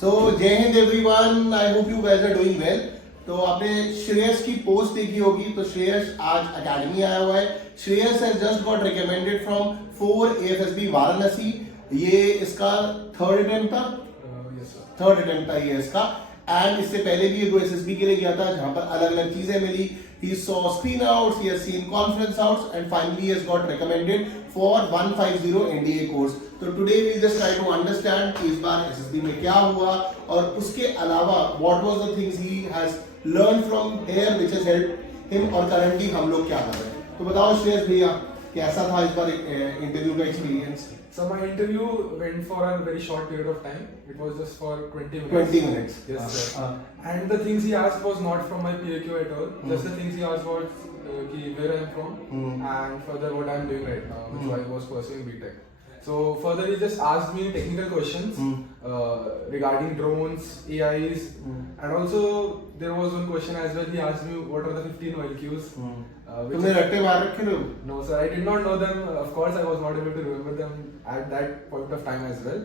सो जय हिंद everyone, I hope you guys are doing well. तो आपने श्रेयस की पोस्ट देखी होगी, तो श्रेयस आज एकेडमी आया हुआ है। Shreyas has just got recommended from 4 AFSB Varanasi. ये इसका थर्ड अटेम्प्ट था ये इसका। एंड इससे पहले भी ये 2 SSB के लिए गया था, जहां पर अलग अलग चीजें मिली। He saw screen outs, he has seen conference outs, and finally he has got recommended for 150 NDA course. तो today we just try to understand कि इस बार SSB में क्या हुआ, और उसके अलावा what was the things he has learned from here which has helped him, और currently हम लोग क्या कर रहे हैं। तो बताओ श्रेयस भैया, कैसा था इस बार इंटरव्यू का experience? So my interview went for a very short period of time. It was just for 20 minutes. 20 minutes. Yes, sir. And the things he asked was not from my PAQ at all. Just the things he asked was where I am from and further what I am doing right now, which I was pursuing BTech. So further he just asked me technical questions regarding drones, AIs, and also there was one question as well. He asked me what are the 15 OLQs. तुमने रट्टे मार रखे थे? No sir, I did not know them. Of course, I was not able to remember them at that point of time as well.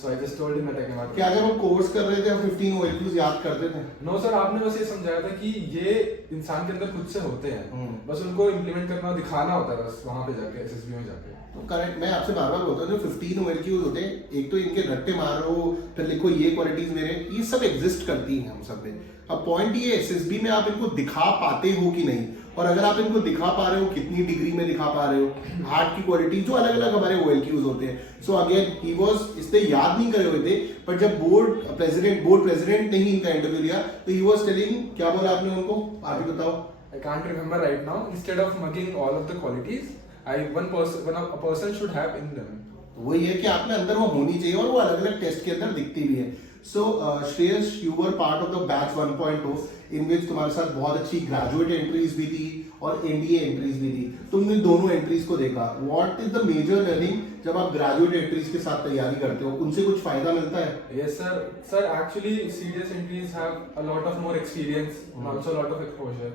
So I just told him that I cannot. क्या जब हम course कर रहे थे हम 15 OLQs याद करते थे? No sir, आपने बस ये समझाया था कि ये इंसान के अंदर खुद से होते हैं, बस उनको इम्प्लीमेंट करना, दिखाना होता है बस वहाँ पे जाके, SSB में जाके। तो करेक्ट, मैं आपसे बार बार बोलता हूँ, जो 15 OLQs होते हैं, एक तो इनके रट्टे मारो, फिर लिखो ये क्वालिटीज मेरे, ये सब एग्जिस्ट करती हैं हम सब में। अब पॉइंट ये SSB में आप इनको दिखा पाते हो कि नहीं, और अगर आप इनको दिखा पा रहे हो, कितनी डिग्री में दिखा पा रहे हो, हार्ट की क्वालिटी, जो अलग अलग हमारे OLQs होते हैं। सो अगेन ही वाज, इसने याद नहीं करे हुए थे, पर जब बोर्ड प्रेसिडेंट ने ही इनका इंटरव्यू लिया, तो ही वाज टेलिंग, क्या बोला आपने उनको, आप ही बताओ। I can't remember right now. Instead of mugging all of the qualities, a person should have in them. वही है कि आपके अंदर वो होनी चाहिए, और वो अलग अलग टेस्ट के अंदर दिखती भी है। So Shreyas, you were part of the batch 1.0 in which तुम्हारे साथ बहुत अच्छी ग्रेजुएट एंट्रीज भी थी और NDA एंट्रीज भी थी। तुमने दोनों एंट्रीज को देखा। What is the major learning जब आप ग्रेजुएट एंट्रीज के साथ तैयारी करते हो, उनसे कुछ फायदा मिलता है? Yes sir. Sir, actually serious entries have a lot of more experience and also a lot of exposure.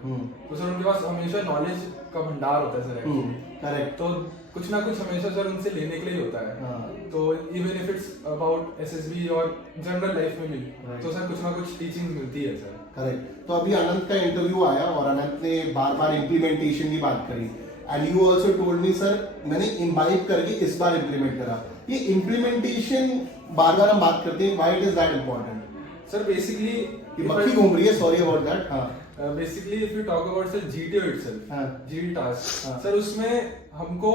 तो सर उनके पास हमेशा नॉलेज का भंडार होता है सर एक्चुअली। करेक्ट। तो कुछ ना कुछ हमेशा सर उनसे लेने के लिए होता है। तो even if it's about SSB और जनरल लाइफ में भी, तो सर कुछ ना कुछ टीचिंग मिलती है सर। करेक्ट। तो अभी अनंत का इंटरव्यू आया और अनंत ने बार बार इम्प्लीमेंटेशन की बात करी, and you also told me sir, मैंने इम्बाइब करके इस बार इम्प्लीमेंट करा। ये इम्प्लीमेंटेशन बार बार हम बात करते हैं, why it is that important? Sir basically ये मक्खी घूम रही है, सॉरी अबाउट दैट। हाँ, basically if you talk about sir GTO itself, GT task, sir उसमें हमको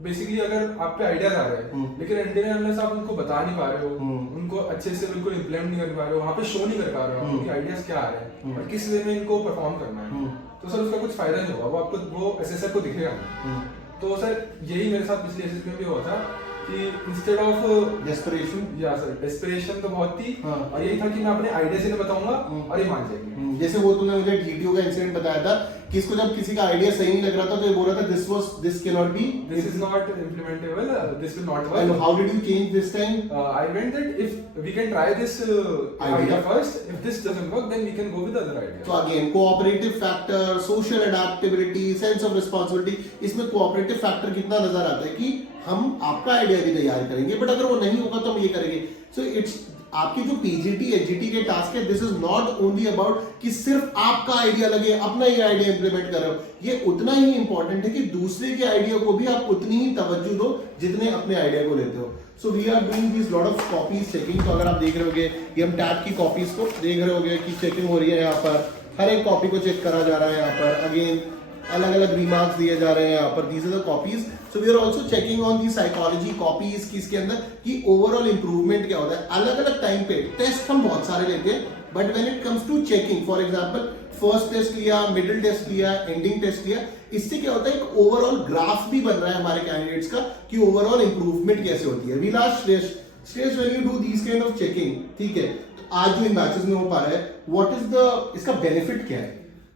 बेसिकली अगर आप पे आइडियाज आ रहे हैं, लेकिन एंड में आप उनको बता नहीं पा रहे हो, उनको अच्छे से बिल्कुल इम्प्लीमेंट नहीं कर पा रहे हो, वहाँ पे शो नहीं कर पा रहे हो कि आइडियाज क्या आ रहे हैं और किस वे में इनको परफॉर्म करना है, तो सर उसका कुछ फायदा नहीं होगा, वो आपको वो SSR को दिखेगा नहीं। तो सर यही मेरे साथ पिछले SSB में भी हुआ था कि इंस्टेड ऑफ डेस्परेशन, या सर डेस्परेशन तो बहुत थी, और यही था कि मैं अपने आइडिया से नहीं बताऊंगा और ये मान जाएंगे। जैसे वो तुमने मुझे GTO का इंसिडेंट बताया था कि इसको जब किसी का आइडिया सही नहीं लग रहा था, तो ये बोल रहा था this can not be, this is not implementable, this will not work. And how did you change this time? I meant that if we can try this idea first, if this doesn't work, then we can go with the other idea. So again, cooperative factor, social adaptability, sense of responsibility, इसमें cooperative factor कितना नजर आता है कि हम आपका idea भी तैयार करेंगे, बट अगर वो नहीं होगा तो हम ये करेंगे। सो इट्स आपकी जो PGT HGT के टास्क है, this is not only about कि सिर्फ आपका आइडिया लगे, अपना ही आइडिया इंप्लीमेंट कर रहे हो। ये उतना ही इंपॉर्टेंट है कि दूसरे के आइडिया को भी आप उतनी ही तवज्जो दो जितने अपने आइडिया को लेते हो। So we are doing this lot of copies checking. तो अगर आप देख रहे होगे, ये हम टैब की कॉपीज को देख रहे होगे कि चेकिंग हो रही है, यहाँ पर हर एक कॉपी को चेक करा जा रहा है। यहाँ पर अगेन अलग अलग रिमार्क्स दिए जा रहे हैं यहाँ पर, these are the copies. So we are also checking on the psychology copies की, इसके अंदर कि ओवरऑल इंप्रूवमेंट क्या होता है। अलग अलग टाइम पे टेस्ट हम बहुत सारे लेते हैं, but when it comes to checking, for example first test लिया, मिडिल टेस्ट लिया, एंडिंग टेस्ट लिया, इससे क्या होता है, एक ओवरऑल ग्राफ भी बन रहा है हमारे कैंडिडेट्स का कि ओवरऑल इंप्रूवमेंट कैसे होती है। We last Shreyas when you do this kind of checking, ठीक है, तो आज जो इन बैचेस में हो पा रहा है, व्हाट इज द, इसका बेनिफिट क्या है?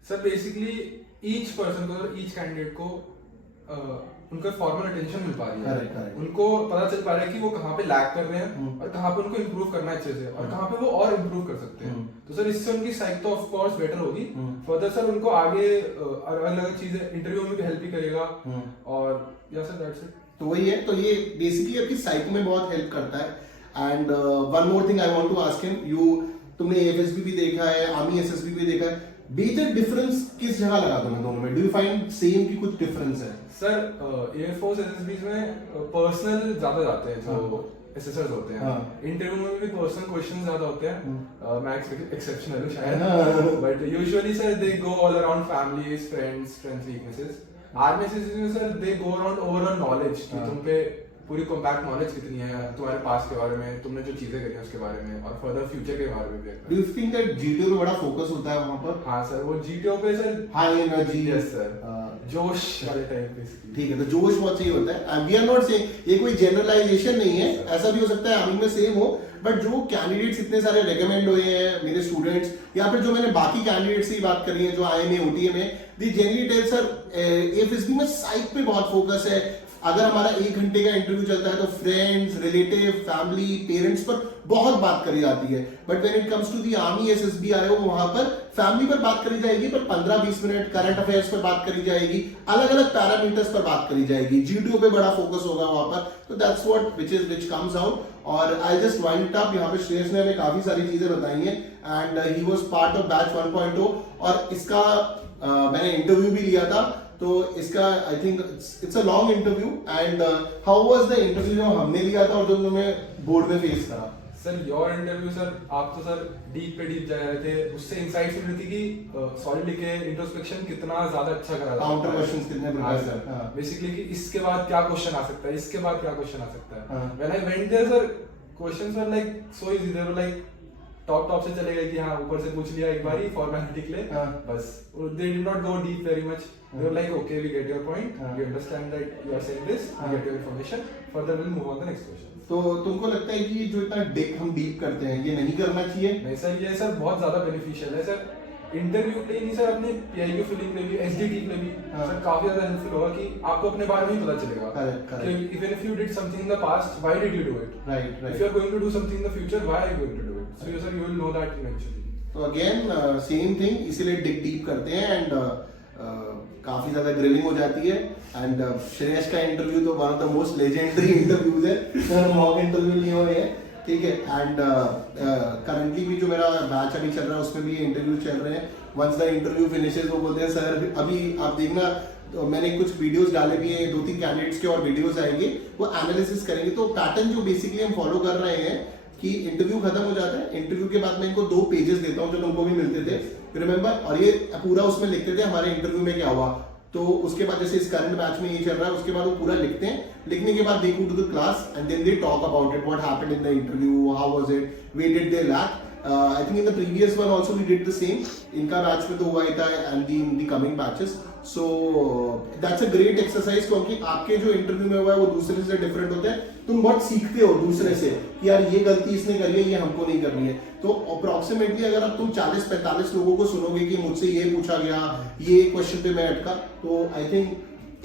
सर बेसिकली ईच पर्सन को, ईच कैंडिडेट को उनका फॉर्मल अटेंशन मिल पा रही है। Correct. उनको पता चल पा रहा है कि वो कहाँ पे लैग कर रहे हैं और कहाँ पे उनको इम्प्रूव करना है अच्छे से, और कहाँ पे वो और इम्प्रूव कर सकते हैं। तो सर इससे उनकी साइक तो ऑफ कोर्स बेटर होगी। फर्दर सर उनको आगे अलग अलग चीजें इंटरव्यू में भी हेल्प ही करेगा, और या सर दैट्स इट। तो वही है, तो ये बेसिकली आपकी साइको में बहुत हेल्प करता है। And one more thing I want to ask him, तुमने एएफएसबी भी देखा है, आर्मी एसएसबी भी देखा है, मेजर डिफरेंस किस जगह लगा तुमने दोनों में? डू यू फाइंड सेम की कुछ डिफरेंस है? सर एयरफोर्स एसएसबी में पर्सनल ज्यादा जाते हैं जो एसएसआर्स होते हैं। इंटरव्यू में भी पर्सनल क्वेश्चन ज्यादा होते हैं। मैं एक्सेप्शनल हूं शायद, but usually sir they go all around families, friends weaknesses. Army SSB में सर दे गो अराउंड ओवरऑल नॉलेज कि तुम पे पूरी कॉम्पैक्ट नॉलेज कितनी है तुम्हारे पास्ट के बारे में, तुमने जो चीजें करी हैं उसके बारे में, और फर्दर फ्यूचर के बारे में भी। Do you think that GTO पे बड़ा फोकस होता है वहां पर? हाँ सर, वो जीटीओ पे sir high energy, yes sir, जोश वाले टाइप बेसिकली। ठीक है, तो जोश बहुत चाहिए होता है। वी आर नॉट सेइंग ये कोई जनरलाइजेशन नहीं है, ऐसा भी हो सकता है आर्मी में सेम हो, बट जो कैंडिडेट्स इतने सारे रेकमेंड हुए हैं मेरे स्टूडेंट्स, या फिर जो मैंने बाकी कैंडिडेट्स की बात करी है जो आईएमए ओटीए में, दी जनरली टेल सर एएफएसबी में साइट पे बहुत फोकस है। अगर हमारा 1 घंटे का इंटरव्यू चलता है तो फ्रेंड्स, रिलेटिव, फैमिली, पेरेंट्स पर बहुत बात करी जाती है, but when it comes to the army SSB आए हो, वहां पर फैमिली पर बात करी जाएगी, पर 15-20 मिनट करंट अफेयर्स पर बात करी जाएगी, अलग अलग पैरामीटर्स पर बात करी जाएगी। जीटीओ पे बड़ा फोकस होगा वहां पर, तो that's what which comes out. और I just wind it up, यहाँ पे श्रेयस ने हमें काफी सारी चीजें बताई हैं, and he was part of batch 1.0, और इसका मैंने इंटरव्यू भी लिया था, तो इसका I think it's a long interview. And how was the interview जो हमने लिया था और जो तुमने बोर्ड में फेस करा? सर योर इंटरव्यू सर, आप तो सर डीप पे डीप जा रहे थे, उससे इंसाइट्स मिल रही थी कि सॉलिड के इंट्रोस्पेक्शन कितना ज्यादा अच्छा करा, काउंटर क्वेश्चंस कितने प्रिपेयर सर, बेसिकली कि इसके बाद क्या क्वेश्चन आ सकता है, इसके बाद क्या क्वेश्चन आ सकता है। When I went there sir, questions were like so easy, they were like top से चले गए कि हाँ ऊपर से पूछ लिया एक बारी फॉर्मेलिटी के लिए, बस they did not go deep very much. They were like okay we get your point, we understand that you are saying this, we get your information, further will move on the next question. तो तुमको लगता है कि जो इतना हम deep करते हैं ये नहीं करना चाहिए? नहीं सर, ये सर बहुत ज्यादा बेनिफिशियल है सर, इंटरव्यू पे नहीं सर, अपने पीआईक्यू फिलिंग पे भी, एसडीटी पे भी सर काफी ज्यादा हेल्पफुल होगा कि आपको अपने बारे में ही पता चलेगा। Correct. Even if you did something in the past, why did you do it? Right. If you are going to do something in the future, why are you going to do it? So sir you will know that eventually. तो again same thing, इसीलिए dig deep करते हैं, and काफी ज्यादा grilling हो जाती है। And Shreyas का इंटरव्यू तो one of the most legendary interviews है, मॉक इंटरव्यू नहीं हुए हैं, ठीक है। एंड करंटली भी जो मेरा बैच अभी चल रहा है उसमें भी इंटरव्यू चल रहे हैं। वंस द इंटरव्यू फिनिशेस वो बोलते हैं सर अभी आप देखना, तो मैंने कुछ वीडियोस डाले भी हैं, 2-3 कैंडिडेट्स के और वीडियोस आएंगे, वो एनालिसिस करेंगे। तो पैटर्न जो बेसिकली हम फॉलो कर रहे हैं कि इंटरव्यू खत्म हो जाता है, इंटरव्यू के बाद मैं इनको 2 पेजेस देता हूं जो तुमको भी मिलते थे, रिमेंबर, और ये पूरा उसमें लिखते थे हमारे इंटरव्यू में क्या हुआ। तो उसके बाद जैसे इस करंट बैच में ये चल रहा है, उसके बाद वो पूरा लिखते हैं, लिखने के बाद they go to the class and then they talk about it, what happened in the interview, how was it, where did they lack. I think in the previous one also we did the same, इनका batch में तो हुआ ही था, and in the coming batches. So that's a great exercise, क्योंकि आपके जो interview में हुआ है वो दूसरे से डिफरेंट होते हैं, तुम बहुत सीखते हो दूसरे से कि यार ये गलती इसने करी है, ये हमको नहीं करनी है। तो अप्रोक्सीमेटली अगर अब तुम 40-45 लोगों को सुनोगे कि मुझसे ये पूछा गया, ये क्वेश्चन पे मैं अटका, तो आई थिंक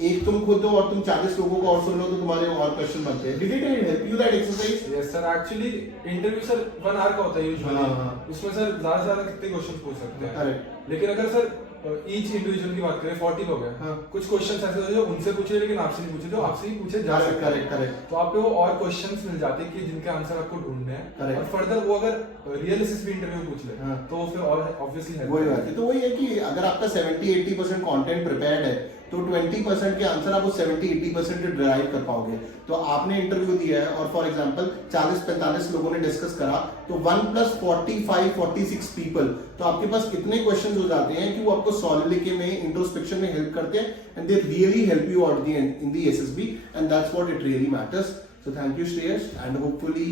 एक तुम खुद हो और तुम 40 लोगों को और सुन लो तो तुम्हारे और क्वेश्चन बनते हैं। Did it help you that exercise? Yes sir, actually interview sir 1 hour का होता है यूजुअली, उसमें सर ज्यादा से ज्यादा कितने क्वेश्चन पूछ सकते हैं। करेक्ट। लेकिन अगर सर ईच इंडिविजुअल की बात करें, 40 लोग हैं, कुछ क्वेश्चंस ऐसे होते हैं जो उनसे पूछे लेकिन आपसे नहीं पूछे, जो आपसे ही पूछे जा सकते हैं। करेक्ट। तो आपको और क्वेश्चंस मिल जाते हैं कि जिनके आंसर आपको ढूंढने हैं, और फर्दर वो अगर रियलिस्टिक भी इंटरव्यू पूछ ले तो फिर और ऑब्वियसली हेल्प। वही बात है, तो वही है कि अगर आपका 70-80% कंटेंट प्रिपेयर्ड है तो 20% के आंसर आप उस 70-80% डिराइव कर पाओगे। तो आपने इंटरव्यू दिया है और फॉर एग्जांपल 40-45 लोगों ने डिस्कस करा, तो 1 + 45-46 पीपल, तो आपके पास इतने क्वेश्चंस हो जाते हैं कि वो आपको सॉलिडिटी में, इंट्रोस्पेक्शन में हेल्प करते हैं, and they really help you out in the SSB, and that's what it really matters. So thank you Shreyas, and hopefully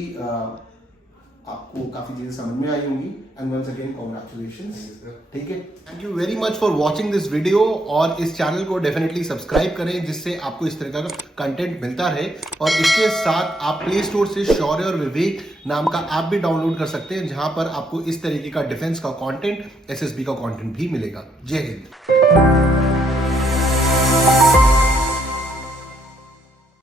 आपको काफी चीजें समझ में आई होंगी, एंड वंस अगेन कांग्रेचुलेशंस, ठीक है। Thank you very much for watching this video, और इस चैनल को डेफिनेटली सब्सक्राइब करें जिससे आपको इस तरह का कंटेंट मिलता रहे, और इसके साथ आप प्ले स्टोर से शौर्य और विवेक नाम का ऐप भी डाउनलोड कर सकते हैं, जहां पर आपको इस तरीके का डिफेंस का कंटेंट, एसएसबी का कंटेंट भी मिलेगा। जय हिंद।